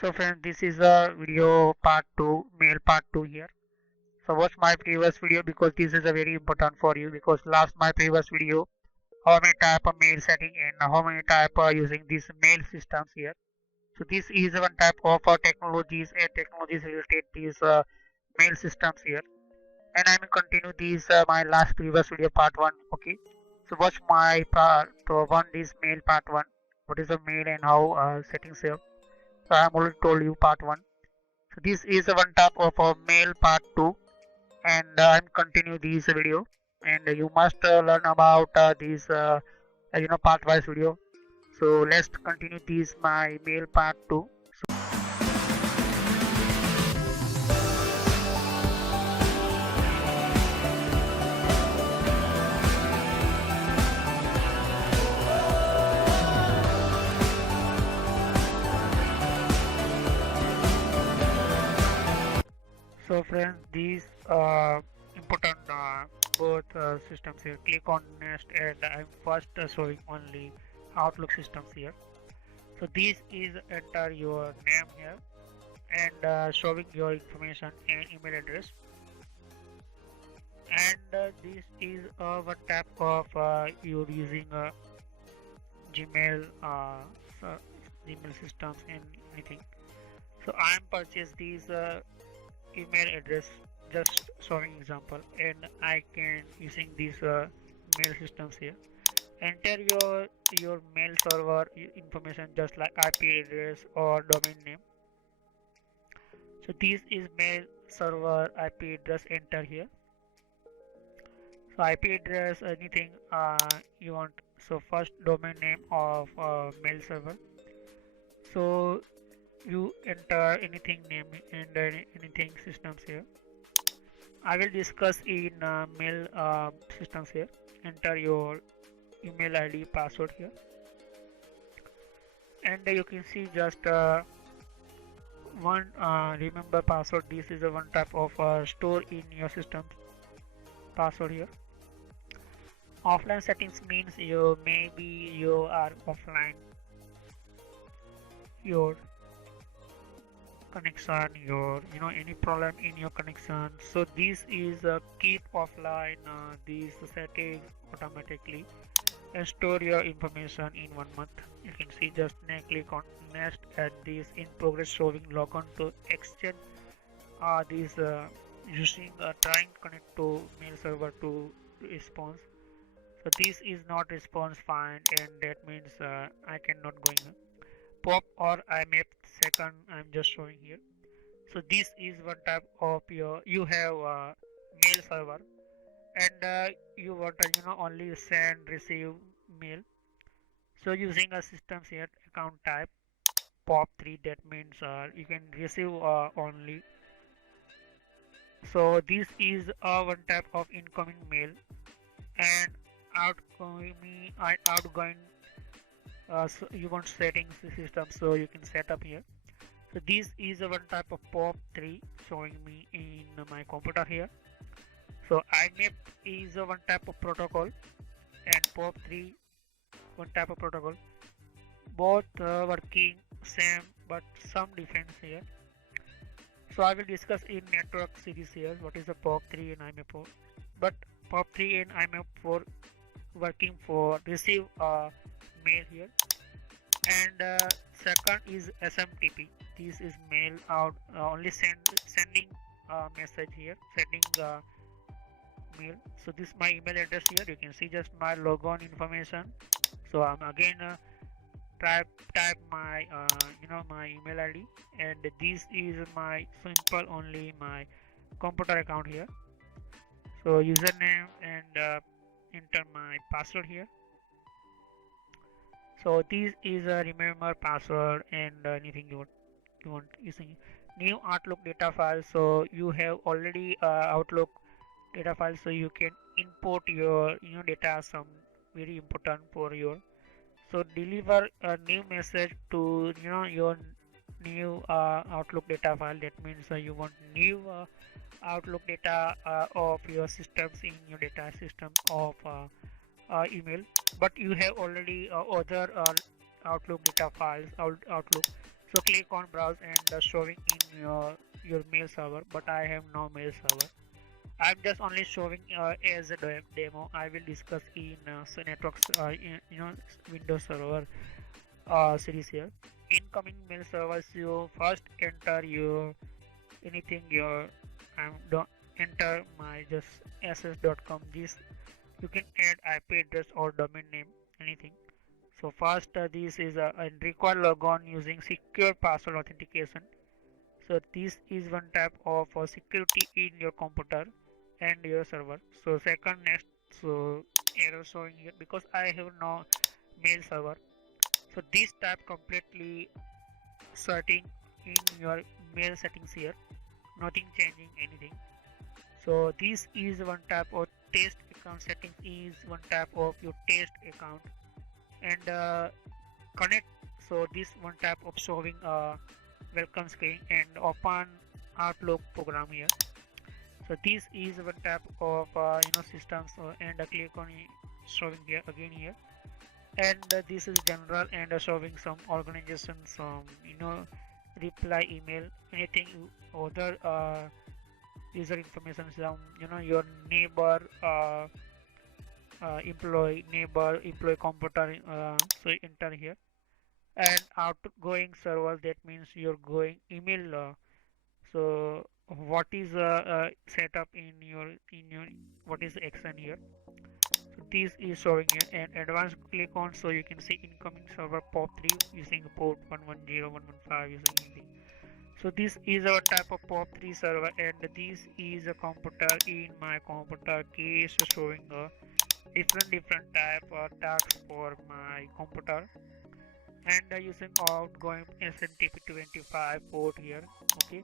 So friends, this is a video part 2, mail part 2 here. So watch my previous video because this is a very important for you because last my previous video, how many type of mail setting and how many type using these mail systems here. So this is one type of technologies and technologies related these mail systems here. And I will continue these my last previous video part 1. Okay. So watch my part 1 this mail part 1. What is a mail and how settings here. So I am already told you part 1. So this is one type of a mail part 2 and I'm continue this video and you must learn about this part wise video. So let's continue this my mail part 2. So friends, these important both systems here. Click on next and I'm first showing only Outlook systems here. So this is enter your name here and showing your information and email address. And this is one type of you're using Gmail, Gmail systems and anything. So I am purchased these email address, just showing example, and I can using these mail systems here. Enter your mail server information just like IP address or domain name. So this is mail server IP address. Enter here. So IP address anything you want. So first domain name of mail server. So you enter anything name and anything systems here. I will discuss in mail systems here. Enter your email ID password here and you can see just one remember password. This is a one type of store in your system password here. Offline settings means you are offline your connection, your any problem in your connection. So this is keep offline these settings automatically and store your information in 1 month. You can see just click on next and this in progress showing log on to exchange these using trying to connect to mail server to response. So this is not response find and that means I cannot going pop or IMAP second. I'm just showing here. So this is one type of you have mail server and you want to only send receive mail. So using a systems here account type POP3, that means you can receive only. So this is one type of incoming mail and outgoing so you want settings system, so you can set up here. So this is one type of POP3 showing me in my computer here. So IMAP is one type of protocol and POP3 one type of protocol. Both working same but some difference here. So I will discuss in network series here what is the POP3 and IMAP4. But POP3 and IMAP4 working for receive mail here. And second is SMTP. This is mail out only sending message here, sending mail. So this is my email address here. You can see just my logon information. So I'm again type my my email ID and this is my simple only my computer account here. So username and enter my password here. So this is a remember password and anything you want using new Outlook data file. So you have already Outlook data file, so you can import your data, some very important for your. So deliver a new message to your new Outlook data file. That means you want new Outlook data of your systems in your data system of email, but you have already other Outlook data files Outlook. So click on browse and showing in your mail server, but I have no mail server. I'm just only showing as a demo. I will discuss in networks, Windows Server series here. Incoming mail servers, you first enter your anything your don't enter my just ss.com. This you can add IP address or domain name, anything. So first, this is a require logon using secure password authentication. So this is one type of security in your computer and your server. So second, next, so error showing here because I have no mail server. So this type completely setting in your mail settings here, nothing changing anything. So this is one type of test account settings is one type of your test account and connect. So this one type of showing welcome screen and open Outlook program here. So this is one type of systems and click on showing here again here and this is general and showing some organizations some reply email anything other user information some your neighbor employee computer so enter here and outgoing server that means you're going email so what is setup in your what is the action here. So this is showing you an advanced click on so you can see incoming server POP3 using port 110.115 using anything. So this is our type of POP3 server and this is a computer in my computer case showing a different type of tasks for my computer and using outgoing SMTP25 port here. Okay,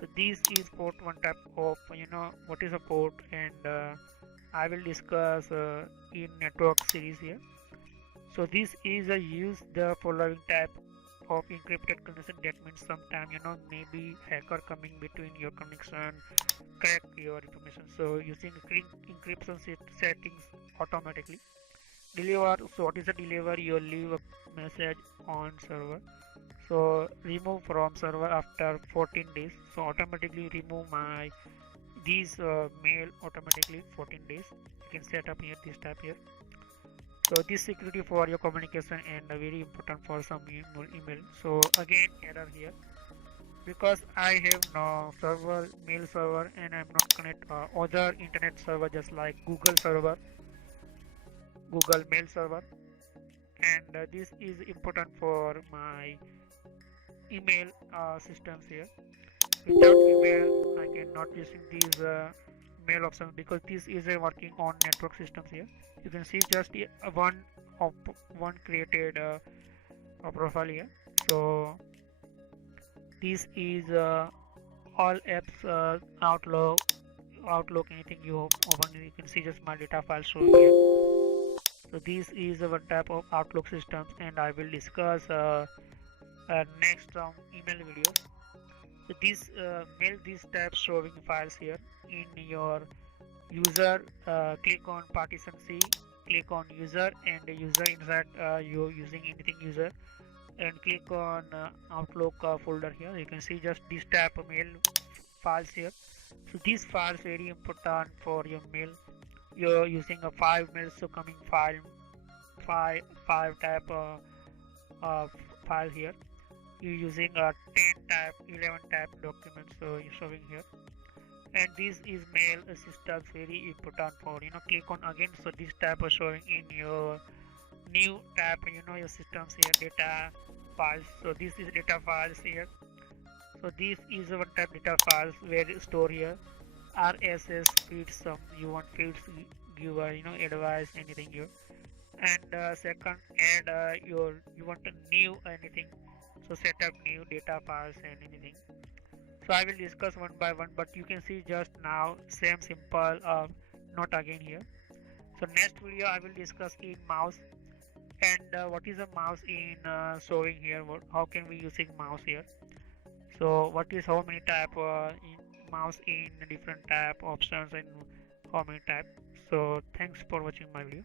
so this is port one type of what is a port and I will discuss in network series here. So this is a use the following type of encrypted connection. That means sometime maybe hacker coming between your connection crack your information. So using encryption settings automatically deliver. So what is the deliver? You leave a message on server. So remove from server after 14 days. So automatically remove my these mail automatically 14 days. You can set up here this tab here. So this security for your communication and very important for some email. So again error here because I have no server mail server and I'm not connect other internet server just like Google server, Google mail server and this is important for my email systems here. Without email I cannot using these mail options because this is working on network systems here. You can see just one created profile here. So this is all apps Outlook anything you open you can see just my data file showing here. So this is one type of Outlook systems and I will discuss next email videos. So this mail these tabs showing files here in your user. Click on partition C, click on user and user inside you using anything user and click on Outlook folder here. You can see just this type of mail files here. So these files very important for your mail. You're using a 5 mails so coming five type file here. You're using a 10 type 11 type document so you're showing here and this is mail systems very important for click on again. So this tab is showing in your new tab your systems here data files. So this is data files here. So this is one type data files where you store here RSS feeds some you want feeds give advice anything here and second add you want a new anything so set up new data files and anything. So I will discuss one by one but you can see just now same simple not again here. So next video I will discuss in mouse and what is a mouse in showing here how can we using mouse here. So what is how many type in mouse in different type options and how many type. So thanks for watching my video.